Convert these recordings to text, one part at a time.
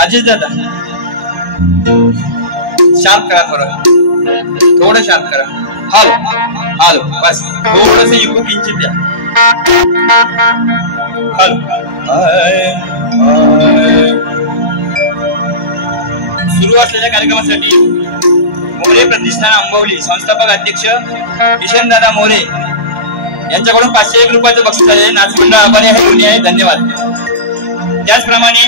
राजेश दादा शार्प करा, थोडं शार्प करा. हॅलो हॅलो, बस थोडंसं इको किंचित द्या. हॅलो सुरू असलेल्या कार्यक्रमासाठी मोरे प्रतिष्ठान आंबवली संस्थापक अध्यक्ष किशनदादा मोरे यांच्याकडून 501 रुपयाचं बक्षीस आहे. नाचमंडळ आभारी आहे, ऋणी आहे, धन्यवाद. त्याचप्रमाणे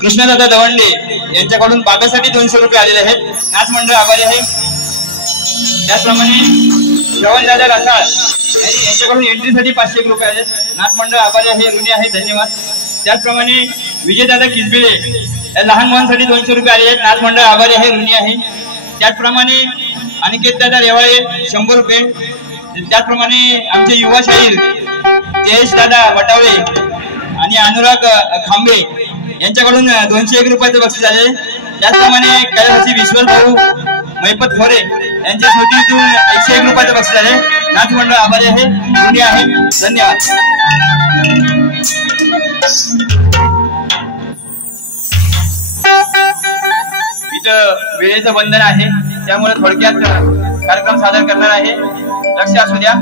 कृष्णदादा दवंडे यांच्याकडून बाबेसाठी 200 रुपये आलेले आहेत. नाचमंडळ आभारी आहे. त्याचप्रमाणे श्रवणदादा रसाळ यांच्याकडून एंट्रीसाठी 501 रुपये आहेत. नाचमंडळ आभारी आहे, ऋणी आहे, धन्यवाद. त्याचप्रमाणे विजयदादा किसबिले या लहान मुलांसाठी 200 रुपये आले आहेत. नाचमंडळ आभारी आहे, ऋणी आहे. त्याचप्रमाणे अनिकेतदादा रेवाळे 100 रुपये. त्याचप्रमाणे आमचे युवा शाहीर जयेश दादा बटावळे आणि अनुराग खांबे यांच्याकडून 201 रुपयाचं बक्षीस आले. त्याचप्रमाणे कैलासी विश्वास भाऊ मैपत खोरे यांच्या स्मृतीतून 101 रुपयाचं बक्षीस आले. नाचमंडळ आभारी आहे, ऋणी आहे, धन्यवाद. इथं वेळेचं बंधन आहे, त्यामुळे थोडक्यात कार्यक्रम सादर करणार आहे. लक्ष असू द्या.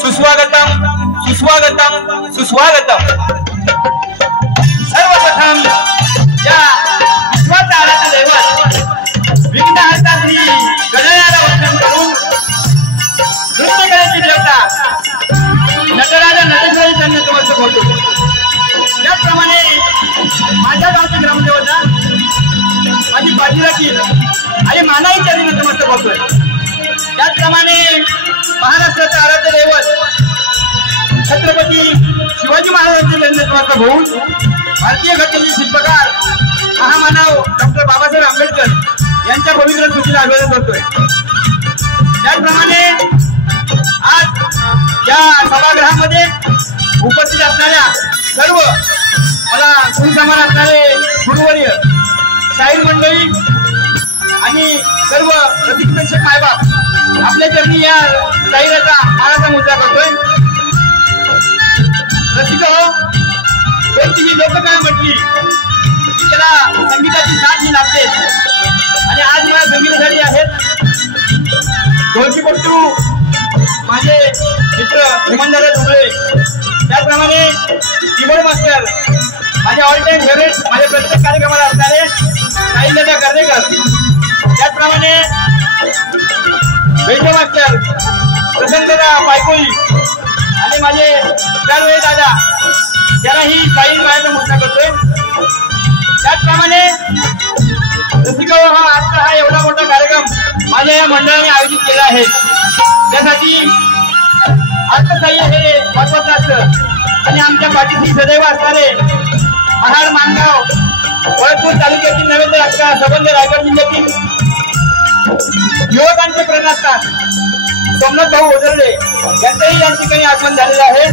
सुस्वागतम सुस्वागतम सुस्वागतम. सर्वप्रथम या विश्वाचा आराध्य दैवत विघ्न हरता श्री गणरायाला वंदन करून नृत्य करण्याची देवता नटराजा नटेश्वरी त्यांना नतमस्तक होतो. त्याचप्रमाणे माझ्या गावची ग्रामदेवता माझी बाजीराची आणि मानाई चरणी नतमस्तक होतोय. त्याचप्रमाणे महाराष्ट्राचं आराध्य दैवत छत्रपती शिवाजी महाराजांचे नतमस्तक होऊन भारतीय घटनेचे शिल्पकार महामानव डॉक्टर बाबासाहेब आंबेडकर यांच्या पवित्र स्मृतीला अभिवादन करतोय. त्याचप्रमाणे आज या सभागृहामध्ये उपस्थित असणाऱ्या सर्व मला गुरुसमान असणारे गुरुवर्य शाहीर मंडळी आणि सर्व प्रतिप्रेक्षक मायबाप आपल्या चरणी या शाहिराचा मानाचा मुद्दा करतोय. रसिक हो, व्यक्तीची लोककला म्हटली की त्याला संगीताची साथ ही लागते आणि आज मला संगीतासाठी आहेत ढोलकीपट्टू माझे मित्र हेमंतदादा धुळे. त्याचप्रमाणे कीबोर्ड मास्टर माझे ऑल टाइम फेवरेट माझे प्रत्येक कार्यक्रमाला असणारे साईदादा कर्देकर. त्याचप्रमाणे बेंजो मास्टर प्रसन्नदादा पायकोळी आणि माझे चारवे दादा त्यांनाही काही वेळाचा मुद्दा करतोय. त्याचप्रमाणे आजचा हा एवढा मोठा कार्यक्रम माझ्या या मंडळाने आयोजित केला आहे. त्यासाठी अर्थसहाय्य हे महत्वाचं असतं आणि आमच्या पाठीशी सदैव असणारे महाड माणगाव वळतपूर तालुक्यातील नव्हे तर अख्खा संबंध रायगड जिल्ह्यातील युवकांचे प्रेरणास्थान सोमनाथ भाऊ ओझरले यांचंही या ठिकाणी आगमन झालेलं आहे.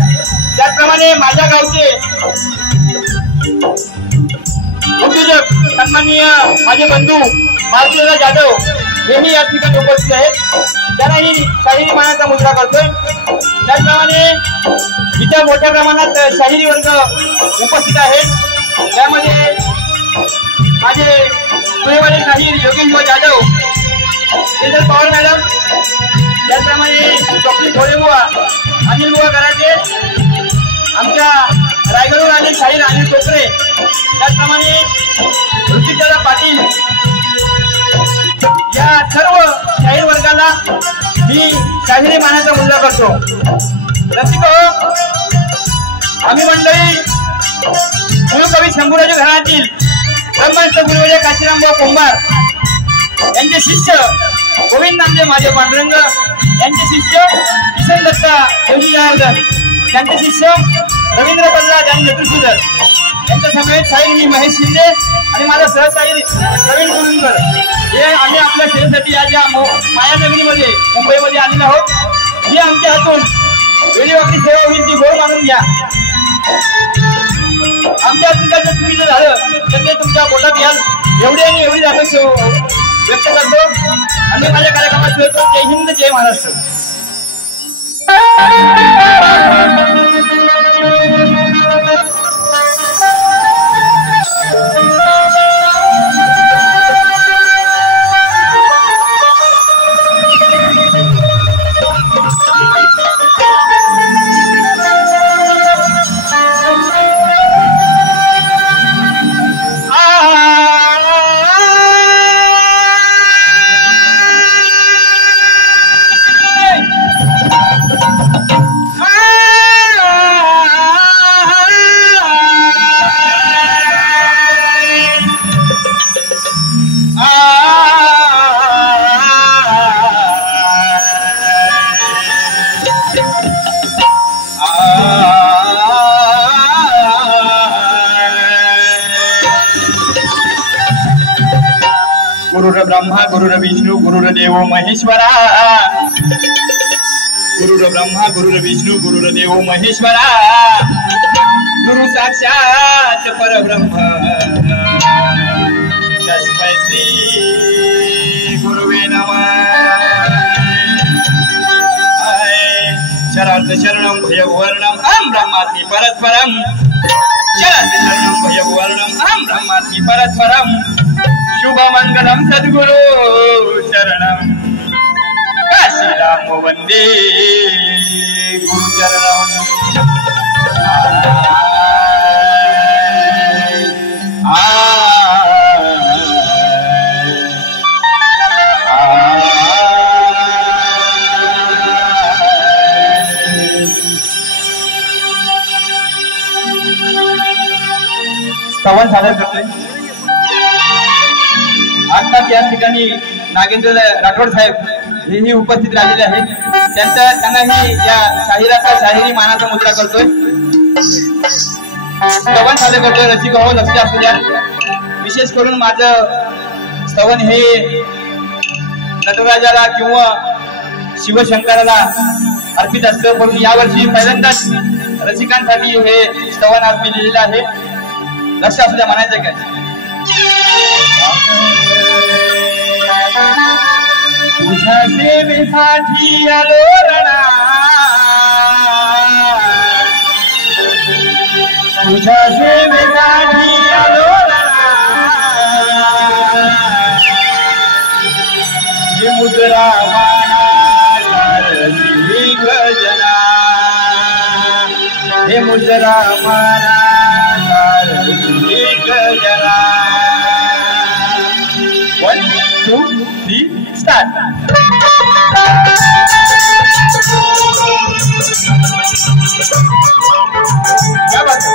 त्याचप्रमाणे माझ्या गावचे उद्योजक सन्माननीय माझे बंधू मारुतीदादा जाधव हेही या ठिकाणी उपस्थित आहेत. त्यांनाही शाहिरी मानाचा मुद्दा करतोय. त्याचप्रमाणे इथं मोठ्या प्रमाणात शाहिरी वर्ग उपस्थित आहेत. त्यामध्ये माझे पुणेवाले शाहीर योगेश जाधव, तेजल पवार मॅडम, त्याचप्रमाणे डॉक्टर घोडेबुवा, अनिल बुवा कराटे, आमच्या रायगडवर आले शाहीर अनिल टोकरे, त्याचप्रमाणे ऋतिकदादा पाटील या सर्व शाहीर वर्गाला मी शाहिरी मानाचा मुद्दा करतो. रसिक हो, आम्ही मंडळी गुरुकवी शंभूराजे घराण्यातील ब्रह्मस्थ गुरुवर्य काशीरामभाऊ कुंभार यांचे शिष्य गोविंद नामदेव महादेव पांडुरंग, यांचे शिष्य किसन दत्ता देवजी जनार्दन, त्यांचे शिष्य रवींद्र प्रल्हाद आणि नेतृत्वधर, यांच्या समेत शाहीर मी महेश शिंदे आणि माझा सहशाहीर प्रवीण कुरुंकर हे आम्ही आपल्या सेवेसाठी आज या मायानगरीमध्ये मुंबईमध्ये आलेलो आहोत. ही आमच्या हातून वेळीवाकडी सेवा होईल ती गोड मानून घ्या. आमच्या हातून जर चुकीचं झालं तर ते तुमच्या पोटात याल एवढी आणि एवढी अपेक्षा व्यक्त करतो आणि माझ्या कार्यक्रमात ठेवतो. जय हिंद, जय महाराष्ट्र. गुरुर ब्रह्मा गुरुर विष्णु गुरुर देवो महेश्वरा गुरुर ब्रह्मा गुरुर विष्णु गुरुर देवो महेश्वरा गुरु साक्षात परब्रह्म तस्मै श्री गुरुवे नमः शरद शरणं भयवर्णं अहं ब्रह्मास्मि परस्परं शरद शरणं भयवर्णं अहं ब्रह्मास्मि परस्परं शुभमंगलं सद्गुरु शरणं काशीराम वंदे गुरुचरणं संवाद सादर करतोय। आत्ताच या ठिकाणी नागेंद्र राठोड साहेब हेही उपस्थित राहिलेले आहेत। त्यांनाही या शाहिरी मानाचा मुद्रा करतोय। स्तवन सादर करतोय। रसिक हो लक्ष असू द्या। विशेष करून माझं स्तवन हे नटराजाला किंवा शिवशंकराला अर्पित असतं, परंतु यावर्षी पहिल्यांदाच रसिकांसाठी हे स्तवन आज मी लिहिलेलं आहे। लक्ष असू द्या, म्हणायचं काय? तुझ्या सेवेसाठी आलो रणा, तुझ्या सेवेसाठी आलो रणा, हे मुद्रा माना गजना, हे मुद्रा माना गजना। 1 2 3 स्टार्ट। क्या बात है?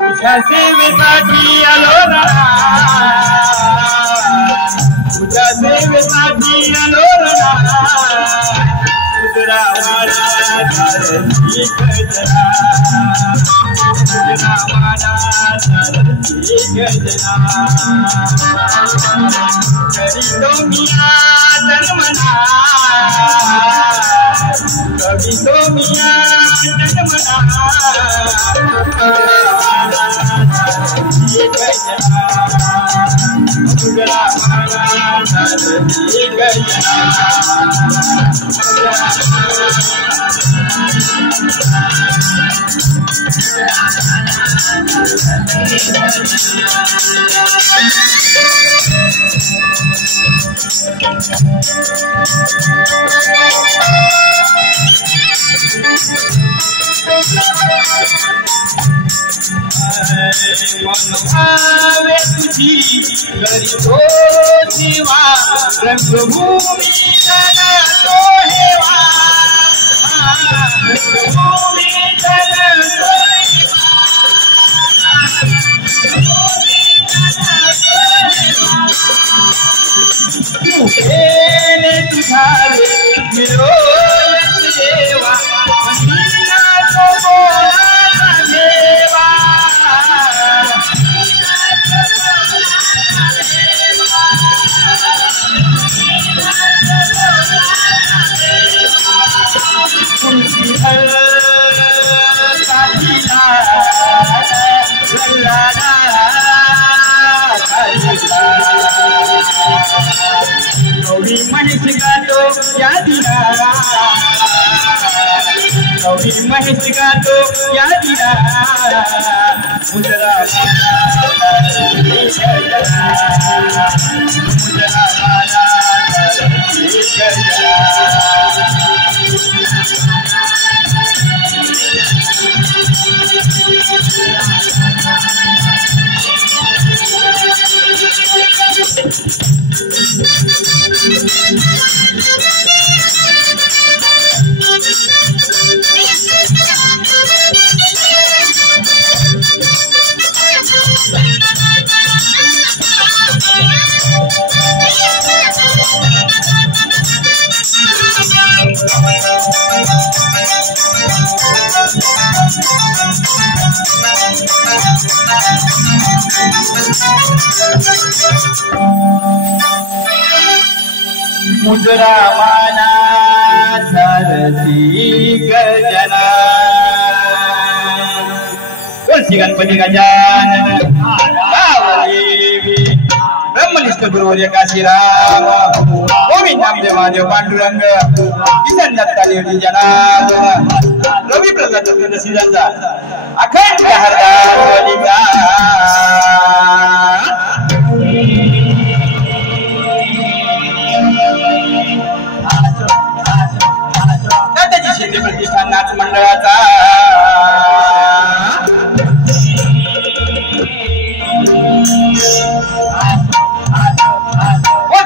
तुझ्या सेवेसाठी आलो रणा, तुझ्या सेवेसाठी आलो रणा, मुद्रा माना गजना, मुद्रा माना गजना। करी तो मिया जन्मना, कभी तो मिया जन्मना, मुद्रा माना गजना। मनभावे तुझी गरीबो जीवा, रंगभूमी तो हेवा, रंगभूमी तुझा मिळो देवा, देवा गौरी महेश गातो या दिला, गौरी महेश गातो या दिला, मुद्रा मुजरा माना सारथी गजना तुलसी गणपती गजानन देवी ब्रह्मनिष्ठ गुरुवर्य काशीराम गोविंद नामदेव महादेव पांडुरंग किसन दत्ता देवजी जनार्दन रवी प्रसाद सीजनचा अखंड हरदास वलिका दादाजी शिंदे प्रतिष्ठान नाच मंडळाचा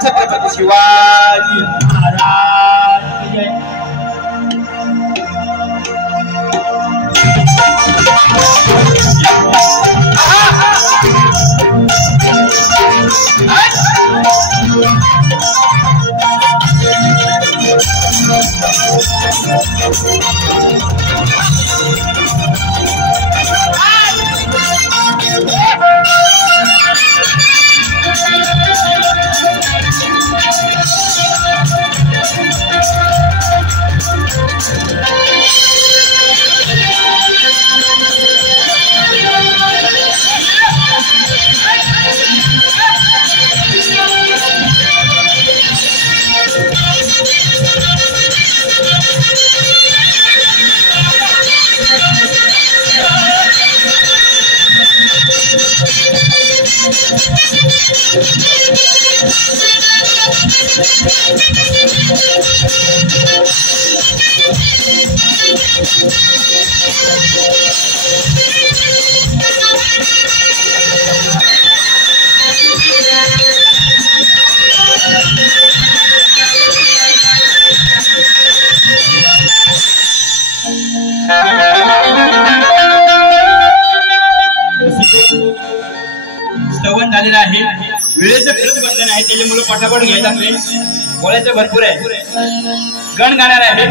छत्रपती शिवाजी महाराज झालेला आहे वेळेचं खरंच बंधन आहे त्याच्यामुळे पटापट घ्यायला लागले बोलायचं भरपूर आहे गण गाणार आहे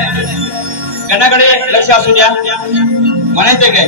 गणाकडे लक्ष असू द्या म्हणायचं काय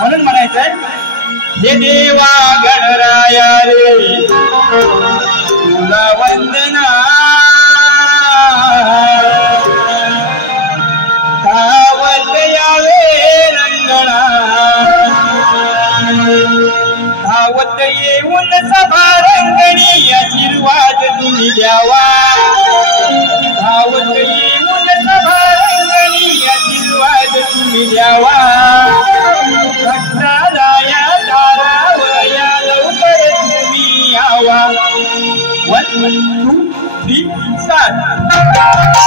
म्हणून म्हणायचंय हे देवा गणराया रे तुला वंदना धावत यावे रंगणा धावत येऊन सभा रंगणी आशीर्वाद तुम्ही द्यावा धावत येऊन सभा रंगणी आशीर्वाद तुम्ही द्यावा भक्ताराया दारावया लवकर तुम्ही यावा 1 2 3 4 शाबास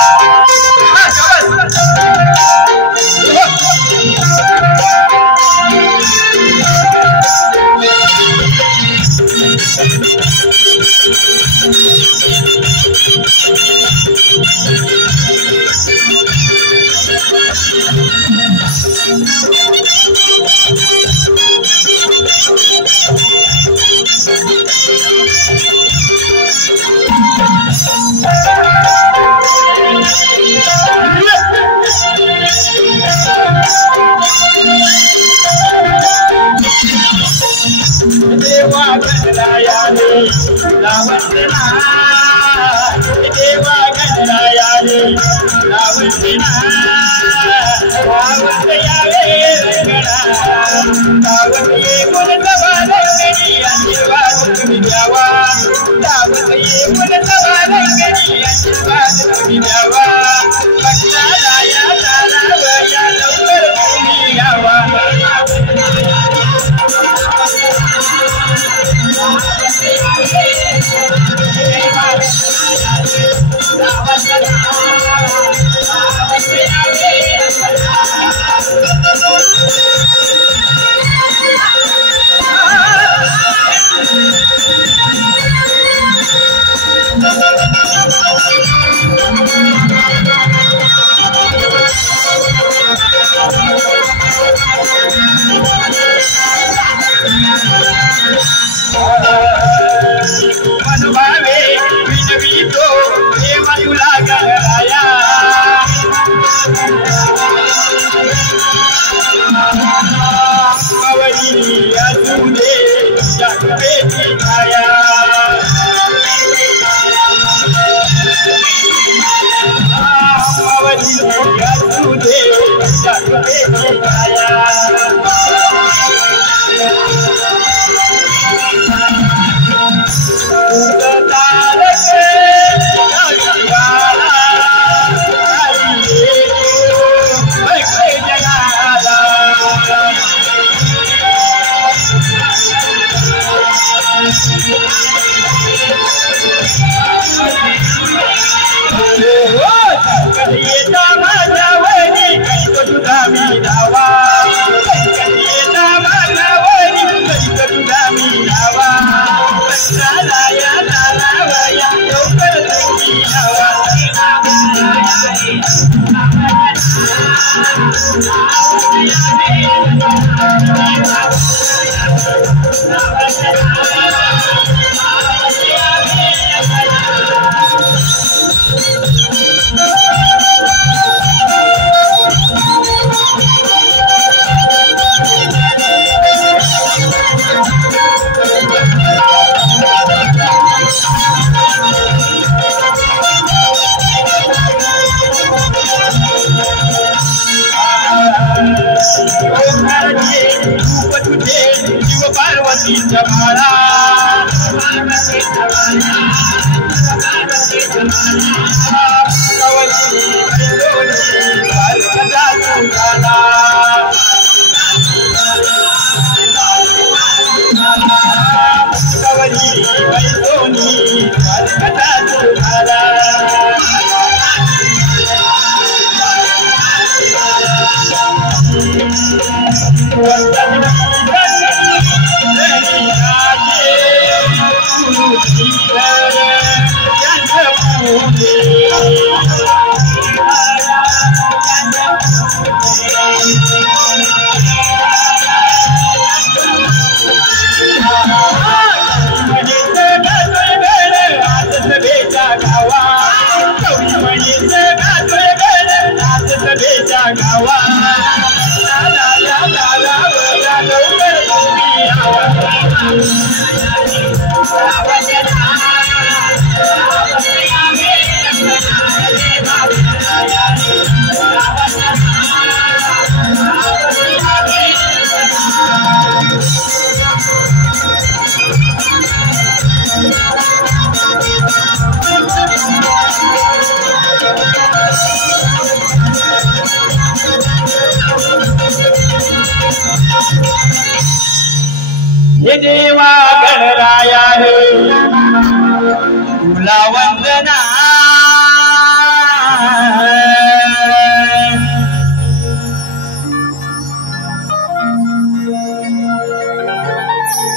हे देवा गणराया हे तुला वंदना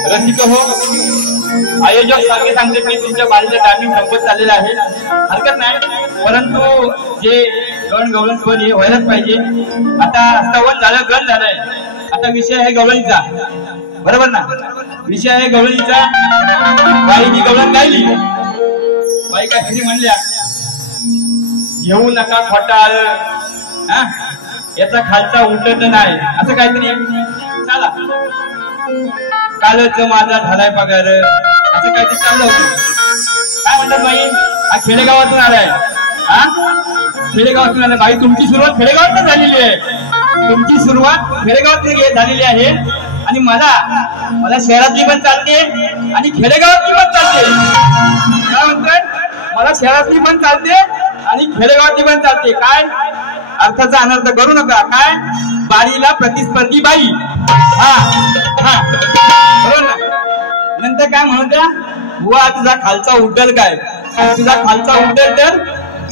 रसिक हो आयोजक सांगते की तुमच्या बारीचं टायमिंग संपत चाललेलं आहे हरकत नाही परंतु जे गण गवळण स्वर हे व्हायलाच पाहिजे आता स्तवन झालं गण झालंय आता विषय आहे गवळणीचा बरोबर ना विषय आहे गवळणीचा बाईनी गवळण गायली बाई काय म्हणल्या घेऊ नका खोटाळ याचा खालचा उठत नाही असं काहीतरी चला कालच माझा झालाय पगार असं काहीतरी चाललं होतं काय म्हणतात बाई हा खेडेगावातून आलाय हा खेडेगावातून आलं बाई. तुमची सुरुवात खेडेगावात झालेली आहे. तुमची सुरुवात खेडेगावात झालेली आहे आणि मला शहरातली पण चालते आणि खेडेगावातली पण चालते. काय म्हणतात मला शहरातली पण चालते आणि खेडेगावातली पण चालते. काय अर्थाचा अनर्थ करू नका. काय बारीला प्रतिस्पर्धी बाई. हा हा बरोबर ना. नंतर काय म्हणून त्या बुवा तुझा खालचा उड्डल काय तुझा खालचा उड्डल तर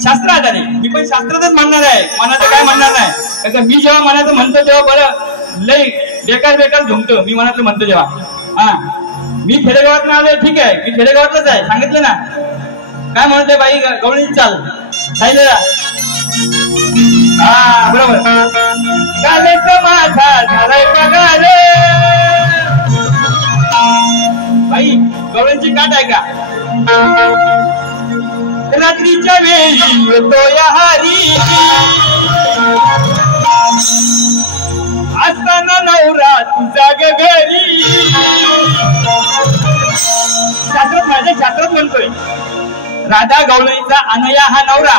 शास्त्र आधारे. मी पण शास्त्रातच म्हणणार आहे. मनाचं काय म्हणणार नाही. कारण मी जेव्हा मनाचं म्हणतो तेव्हा बरं लय बेकार झुमतो. मी मनाचं म्हणतो जेव्हा. हा मी खेडेगावात ना आलोय. ठीक आहे मी खेडेगावातच आहे. सांगितलं ना. काय म्हणते बाई गवळी चाल सांगितलं. हा बरोबर. कालेच माझा झालाय पगार बाई गवळींची काट आहे का. रात्रीच्या वेळी येतो या हारी असताना नवरा तुझा घरी. शास्त्रात म्हणतोय राधा गवळीचा अनया हा नवरा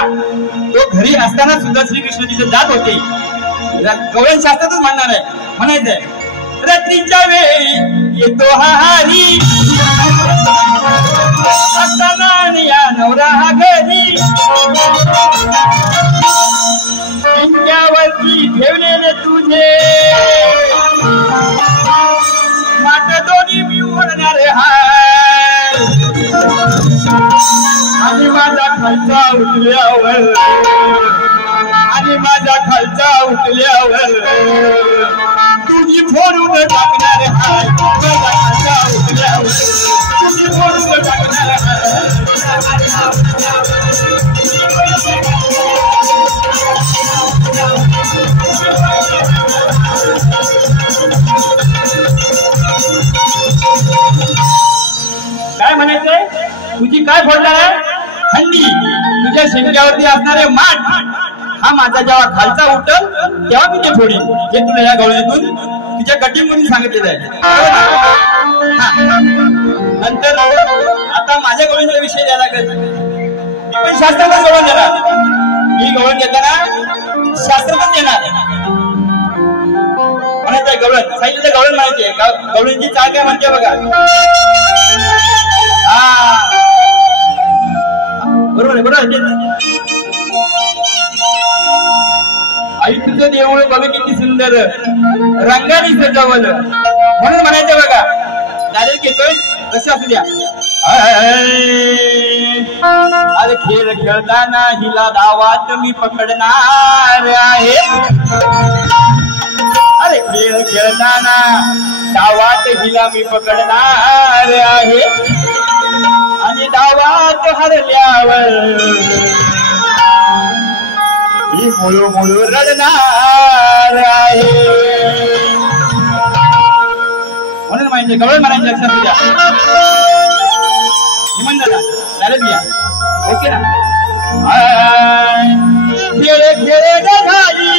तो घरी असताना सुद्धा श्रीकृष्ण तिथे जात होते. गवळण शास्त्रातच म्हणणार आहे. म्हणायचंय रात्रीच्या वेळी येतो हा हारी असताना अनया नवरा हा घरी. पिंक्यावरती ठेवलेले तुझे माट दोन्ही मी ओढणारे हाय आणि माझ्या खालचा उठल्यावर तुझी फोडून टाकणारे हाय. माझ्या खालचा उठल्यावर तुझी फोडून टाकणारे हाय. काय म्हणायचंय तुझी काय फोडणार आहे थंडी. तुझ्या शेंड्यावरती असणारे माठ हा माझा जेव्हा खालचा उठल तेव्हा मी ते फोडीन. हे तुला या गवळीतून तुझ्या कटिंग म्हणून सांगितलेलं आहे. नंतर आता माझ्या गवळीचा विषय द्यायला लागेल. मी पण शास्त्रातच गवळण देणार. मी गवळण देताना शास्त्रातच देणार. म्हणायचंय गवळण सांगितलं गवळण म्हणायचे. गवळींची चाल काय म्हणते बघा. हा बरोबर आहे बरोबर. आई तुझं देऊळ बघ किती सुंदर रंगाने सजवलं म्हणून म्हणायचं बघा. डायरेक्ट घेतोय कसं असू द्या. अरे खेळ खेळताना हिला डावात मी पकडणार आहे. अरे खेळ खेळताना डावात हिला मी पकडणार आहे आणि डावात हरल्यावर ही मुळू मुळू रडणार आहे. म्हणून माहिती गवळ म्हणायचे लक्षात द्या. म्हणलं चालेल घ्या. ओके ना. खेळे खेळे झाली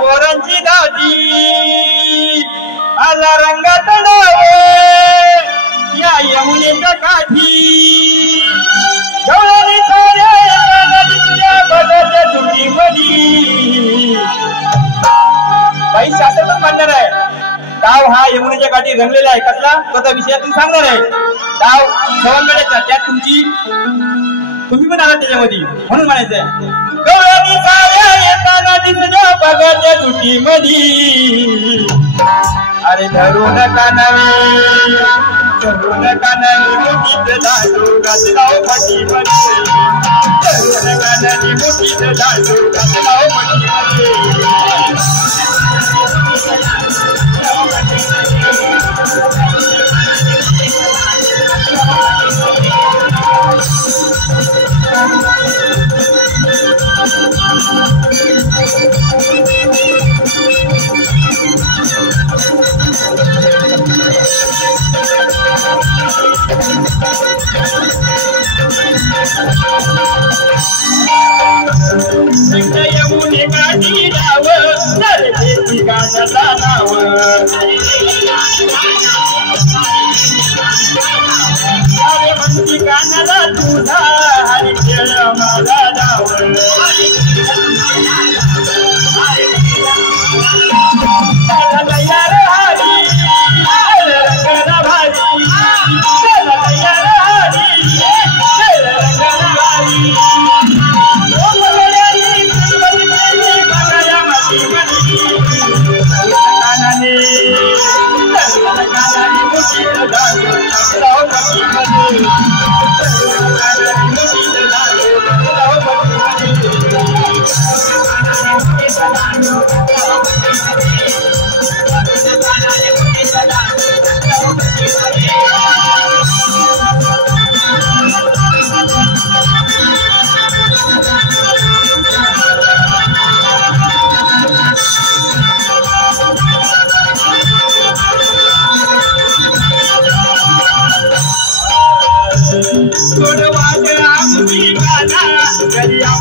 पोरांची दादी आला रंगात या यमुनेच्या काठी गवळणी साऱ्या तुटी मधी. बाई शास्त्रातच म्हणणार आहे. डाव हा यमुनेच्या काठी रंगलेला आहे. कसला त्याचा विषयातून सांगणार आहे. डाव सवंगड्याचा त्यात तुम्ही पण आहात त्याच्यामध्ये. म्हणून म्हणायचंय गवळणी साऱ्या येताना दिसल्या बघाच्या तुटी मधी. अरे धरून कानाने मोठीत दांडू घातलाव पाठी मध्ये. धरून कानाने मोठीत दांडू घातलाव पाठी मध्ये.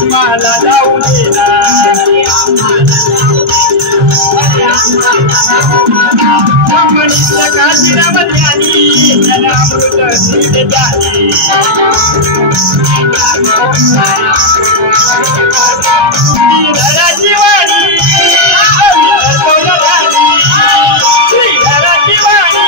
आम्हाला जाऊ देना काशीरामध्यानी त्याला अमृत दिले श्रीधराची वाणी श्रीधराची वाणी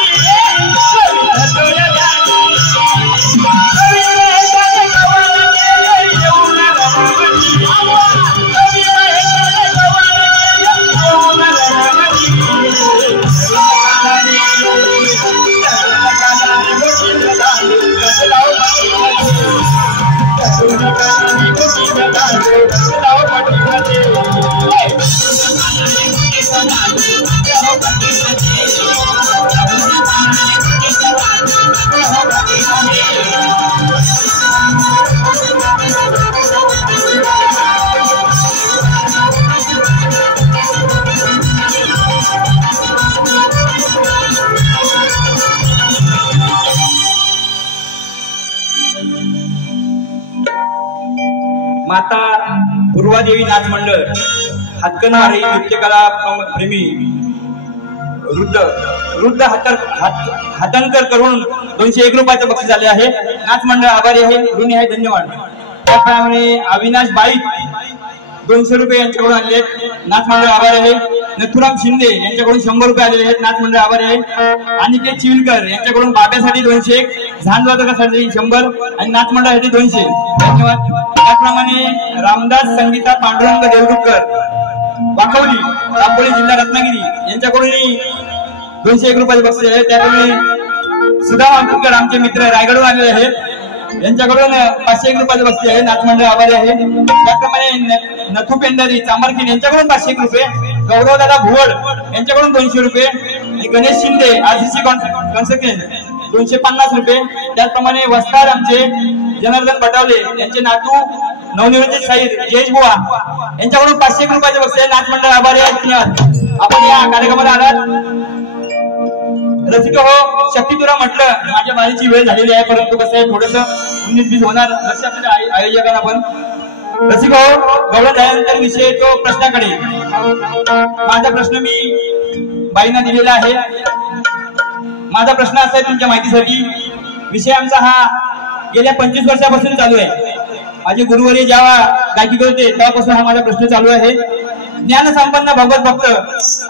माता पूर्वादेवी नाच मंडळ हातकणवारी नृत्यकला प्रेमी वृद्ध हातणकर करून 201 रुपयाचं बक्षीस आले आहे. नाच मंडळ आभारी आहे, ऋणी आहे, धन्यवाद. त्याप्रमाणे अविनाश बाईक 200 रुपये यांच्याकडून आलेले आहेत. नाच मंडळ आभारी आहे. नथुराम शिंदे यांच्याकडून 100 रुपये आलेले आहेत. नाच मंडळ आभारी आहे. अनिकेत चिविलकर यांच्याकडून बाब्यासाठी 200, झांजवादकासाठी 100 आणि नाच मंडळासाठी 200. धन्यवाद. त्याप्रमाणे रामदास संगीता पांडुरंग देवरुखकर वाकवली दापोली जिल्हा रत्नागिरी यांच्याकडून 201 रुपयाचे बक्षीस आहे. त्याप्रमाणे सुधा वांकुरकर आमचे मित्र रायगडहून आलेले आहेत, यांच्याकडून 501 रुपयाचे बक्षीस आहे. नाथ मंडळ आभारी आहे. त्याप्रमाणे नथू पेंडारी चांबरखेड यांच्याकडून 501 रुपये, गौरवदादा भुवड यांच्याकडून 200 रुपये आणि गणेश शिंदे आरसीसी कन्स्ट्रक्शन 250 रुपये. त्याचप्रमाणे वस्ताद आमचे जनार्दन बटावले यांचे नातू नवनिर्मित शाहीर जयेश बुवा यांच्याकडून 501 रुपयाचे बक्षीस आहे. नाथ मंडळ आभारी आहे. धन्यवाद. आपण या कार्यक्रमाला आलात. रसिक हो, शक्ती तुला म्हटलं माझ्या बारीची वेळ झालेली आहे, परंतु कसं आहे थोडस 19-20 होणार लक्षात आयोजकांना. पण रसिक हो, गवळण झाल्यानंतर विषय तो प्रश्नाकडे. माझा प्रश्न मी बाईंना दिलेला आहे. माझा प्रश्न असा आहे तुमच्या माहितीसाठी. विषय आमचा हा गेल्या 25 वर्षापासून चालू आहे. माझे गुरुवर्य जेव्हा गायकी करते तेव्हापासून हा माझा प्रश्न चालू आहे. ज्ञान संपन्न भगवत भक्त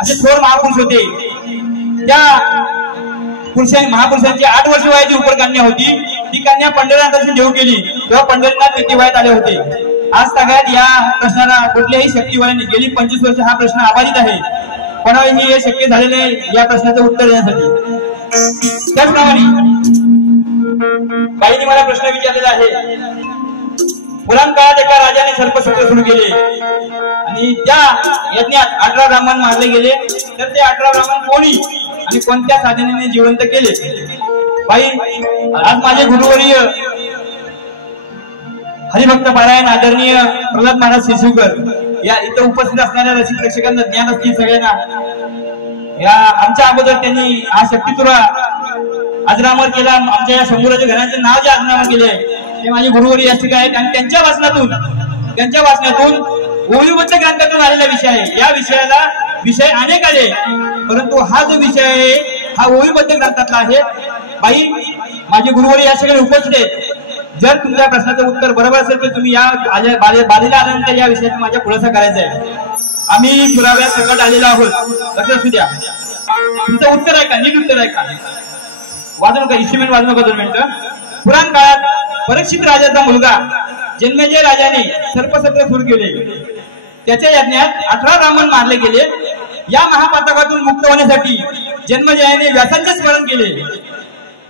असे थोर महापुरुष होते. त्या महापुरुषांची 8 वर्ष वयाची उपरकन्या होती. ती कन्या पंढरीनाथाची देऊ केली तेव्हा पंढरीनाथ विधिवयात आले होते. आज सगळ्यात या प्रश्नाला कुठल्याही शक्तीवयाने गेली 25 वर्ष हा प्रश्न आभारित आहे. कोणालाही हे शक्य झालेले या प्रश्नाचं उत्तर देण्यासाठी. त्याचप्रमाणे बाईंनी मला प्रश्न विचारलेला आहे. पुराण काळात एका राजाने सर्पसत्र सुरू केले आणि त्या यज्ञात 18 ब्राह्मण मारले गेले. तर ते 18 ब्राह्मण कोणी आणि कोणत्या साधनेने जिवंत केले? बाई, आज माझे गुरुवर्य हरिभक्त पारायण आदरणीय प्रल्हाद महाराज शिरशिवकर या इथं उपस्थित असणाऱ्या रसिक प्रेक्षकांना ज्ञान असतील सगळ्यांना. या आमच्या अगोदर त्यांनी हा शक्तितुरा अजरामर केला. आमच्या या शंभूराच्या घरांचे नाव जे अजरामर केले ते माझे गुरुवर्य या ठिकाणी आहेत आणि त्यांच्या वाचनातून ओविबद्ध ग्रंथातून आलेला विषय आहे. या विषयाला विषय अनेक आले, परंतु हा जो विषय आहे हा ओविबद्ध ग्रंथातला आहे. बाई, माझे गुरुवर्य या ठिकाणी उपस्थित आहेत. जर तुमच्या प्रश्नाचं उत्तर बरोबर असेल तर तुम्ही या बालीला आल्यानंतर या विषयाचा माझ्या खुलासा करायचा आहे. आम्ही पुराव्या सकट आलेलो आहोत. लक्षात असू द्या. तुमचं उत्तर आहे का? नीट उत्तर आहे का? वाजू नका, इन्स्ट्रुमेंट वाजू नका 2 मिनिटं. पुराण काळात परीक्षित राजाचा मुलगा जन्मेजय राजाने सर्पसत्र सुरू केले. त्याच्या यज्ञात 18 ब्राह्मण मारले गेले. या महापातकातून मुक्त होण्यासाठी जन्मेजयाने व्यासांचे स्मरण केले.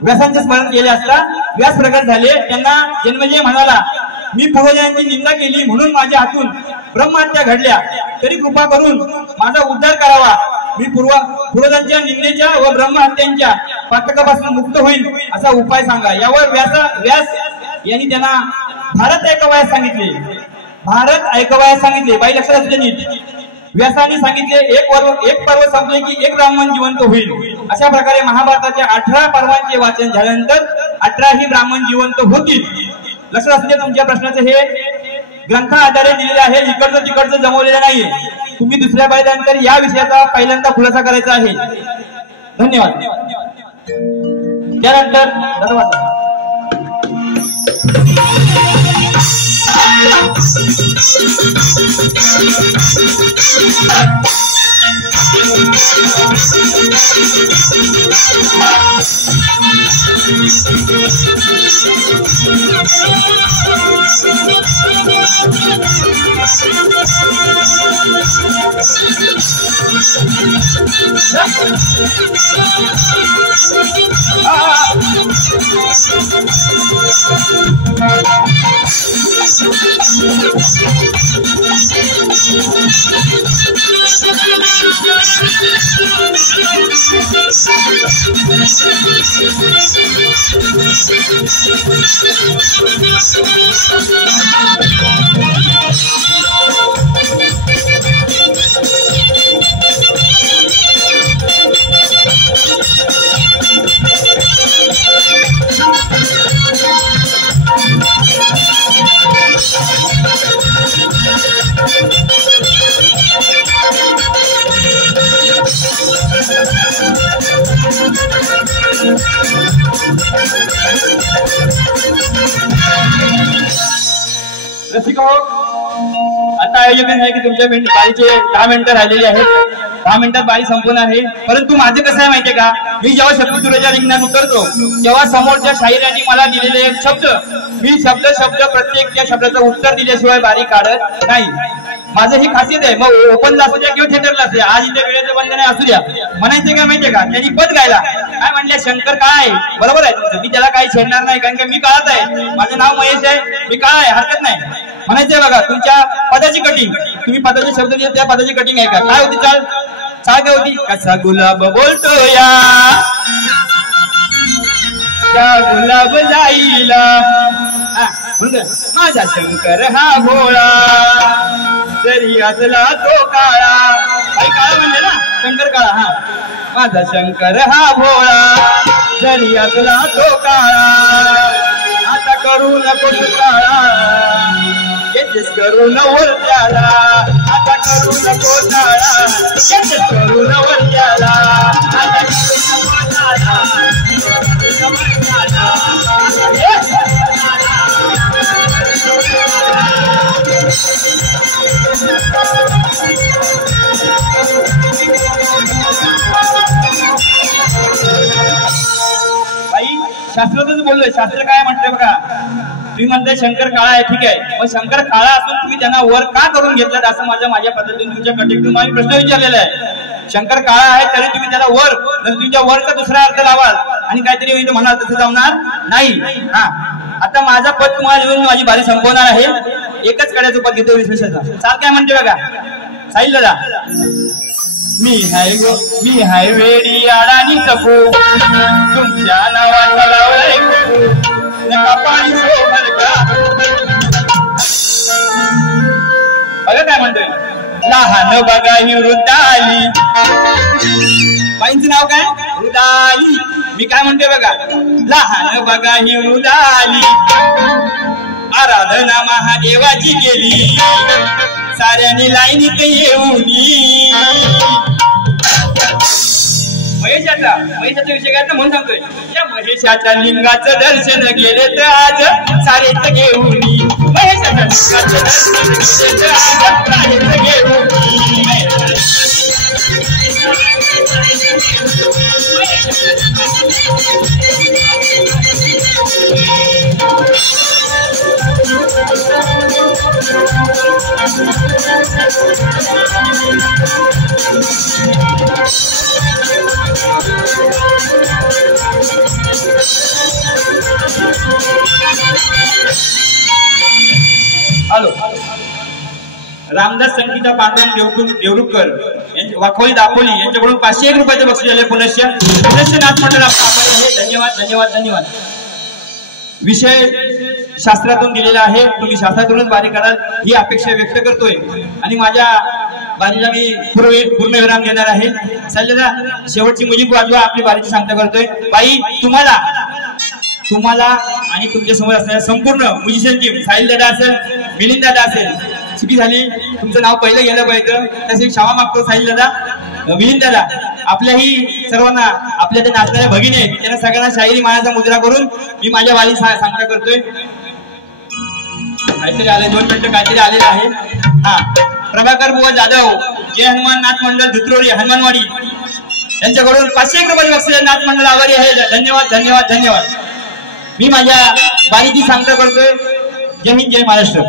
व्यासांचे स्मरण केले असता व्यास प्रकट झाले. त्यांना जन्मेजय म्हणाला, मी पूर्वजांची निंदा केली म्हणून माझ्या हातून ब्रह्महत्या घडल्या, तरी कृपा करून माझा उद्धार करावा. मी पूर्वजांच्या निंदेच्या व ब्रह्महत्यांच्या पातकापासून मुक्त होईल असा उपाय सांगा. यावर व्यास यांनी त्यांना भारत ऐकवायला सांगितले. भारत ऐकवायला सांगितले. बाई, लक्षात असले नीट. व्यासाने सांगितले एक पर्व संपले की एक ब्राह्मण जिवंत होईल. अशा प्रकारे महाभारताच्या 18 पर्वांचे वाचन झाल्यानंतर 18ही ब्राह्मण जिवंत होतील. लक्षात असू द्या. तुमच्या प्रश्नाचं हे ग्रंथा आधारे दिलेले आहे, इकडचं तिकडचं जमवलेलं नाहीये. तुम्ही दुसऱ्या बारीनंतर या विषयाचा पहिल्यांदा खुलासा करायचा आहे. धन्यवाद. त्यानंतर धन्यवाद. आता आयोजक आहे की तुमच्या बारीचे 10 मिनिटं राहिलेली आहेत. 10 मिनिटात बारी संपूर्ण आहे. परंतु माझं कसं आहे माहितीये का, मी जेव्हा शब्दसुरेच्या रिंगणात उतरतो तेव्हा समोरच्या शाहिरांनी मला दिलेले एक शब्द, मी शब्द प्रत्येक त्या शब्दाचं उत्तर दिल्याशिवाय बारी काढत नाही. माझं ही खासियत आहे. मग ओपनला असू द्या किंवा थिएटरला असू द्या, आज इथे वेळेचं बंधन असू द्या. म्हणायचं काय माहितीये का, त्यांनी पद गायला काय म्हणले, शंकर काय बरोबर आहे तुमचं, मी त्याला काही छेडणार नाही कारण की मी काळात आहे. माझं नाव महेश आहे, मी काळा आहे, हरकत नाही. म्हणायचंय बघा तुमच्या पदाची कटिंग, तुम्ही पदाचे शब्द दिले त्या पदाची कटिंग आहे का, काय होती चाल काय होती, कसा गुलाब बोलतो या त्या गुलाब जाईला, माझा शंकर हा भोळा जरी असला तो काळा. काही काळा म्हणले ना, शंकर काळा. हा, माझा शंकर हा भोळा जरी असला तो काळा. आता करू नको काळा येतेच करू नवर त्याला, आता करू नको काळा येतेच करू नवर त्याला, आता करू नको काळा शास्त्रातच बोललोय. शास्त्र काय म्हणते बघा, तुम्ही म्हणताय शंकर काळा आहे, ठीक आहे, पण शंकर काळा असून तुम्ही त्यांना वर का करून घेतलात असं माझ्या पद्धतीने तुमच्या कटिंगतून मला प्रश्न विचारलेला आहे. शंकर काळा आहे तरी तुम्ही त्याला वर, जर तुमच्या वरचा दुसरा अर्थ लावाल आणि काहीतरी म्हणाल तसं जमणार नाही. हा, आता माझा पद तुम्हाला लिहून माझी बारी संपवणार आहे. एकच कड्याचं पद घेतो विशेषाचा. चाल काय म्हणते बघा, साहिल दादा, मी हाय वेडी अडाणी चपू तुमच्या नावाचा लावलाय नका पाणी सोबत का. बघा काय म्हणतोय, लहान बघा ही वृद्धाली, बाईंचं नाव काय वृद्धाली. मी काय म्हणतोय बघा, लहान बघा ही वृद्धाली आराधना महादेवाची केली साऱ्याने लाईनीत येऊनी. महेशाचा विषय काय म्हणून सांगतोय, या महेशाच्या लिंगाचं दर्शन गेले तर आज सारेच घेऊनी. महेशाच्या लिंगाचं दर्शन गेले तर आज सारेच घेऊनी. हॅलो, रामदास संगीता पांडुरंग देवरुखकर वाखोली दापोली यांच्याकडून 501 रुपयाचे बक्षीस झाले. पुनश्च नाथ मंडळ आहे. धन्यवाद धन्यवाद धन्यवाद. विषय शास्त्रातून दिलेला आहे, तुम्ही शास्त्रातूनच बारी कराल ही अपेक्षा व्यक्त करतोय आणि माझ्या बारीला मी पूर्णविराम देणार आहे. सल्लेदा शेवटची मुजिब वाजवा, आपली बारीची सांगता करतोय. बाई तुम्हाला आणि तुमच्या समोर असणाऱ्या संपूर्ण म्युझिशियन टीम, साहिल दादा असेल, मिलिंद दादा असेल, चुकी झाली, तुमचं नाव पहिलं गेलं पाहिजे, तसे क्षमा मागतो साहिल दादा, मिलिंद दादा. आपल्याही सर्वांना, आपल्या ते नाचणाऱ्या भगिनी आहेत त्यांना सगळ्यांना शाहिरी मानाचा मुद्रा करून मी माझ्या वाली सांगता करतोय. काहीतरी आले, 2 मिनिटं काहीतरी आलेलं आहे. हा, प्रभाकर बुवा जाधव, जय हनुमान नाथ मंडळ धुत्रोरी हनुमानवाडी यांच्याकडून 501 रुपये बक्षीस नाथ मंडळ आभारी आहे. धन्यवाद धन्यवाद धन्यवाद. मी माझ्या बाईची सांगता करतोय. जय हिंद, जय महाराष्ट्र.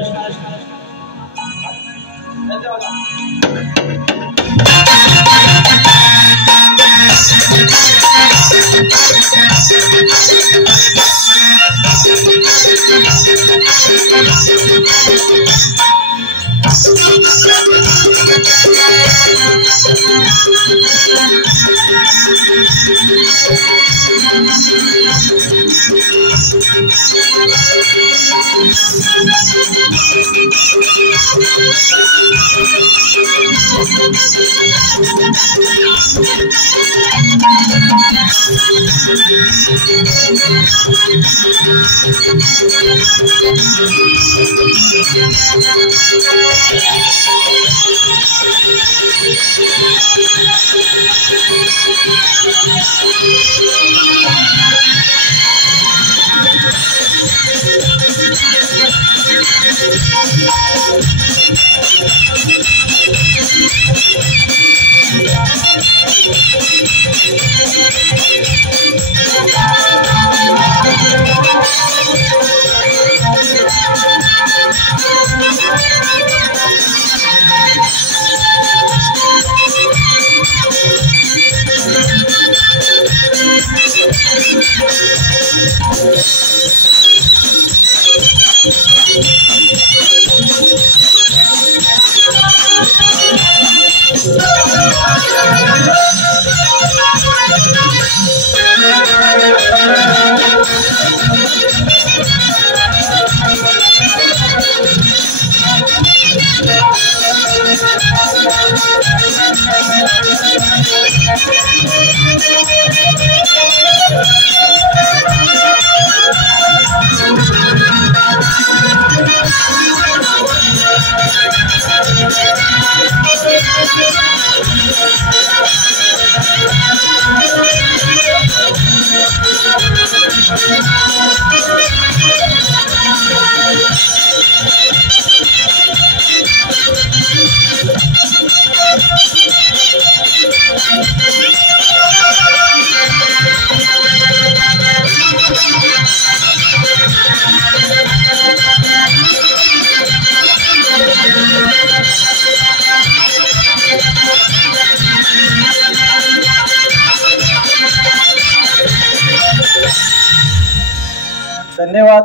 धन्यवाद.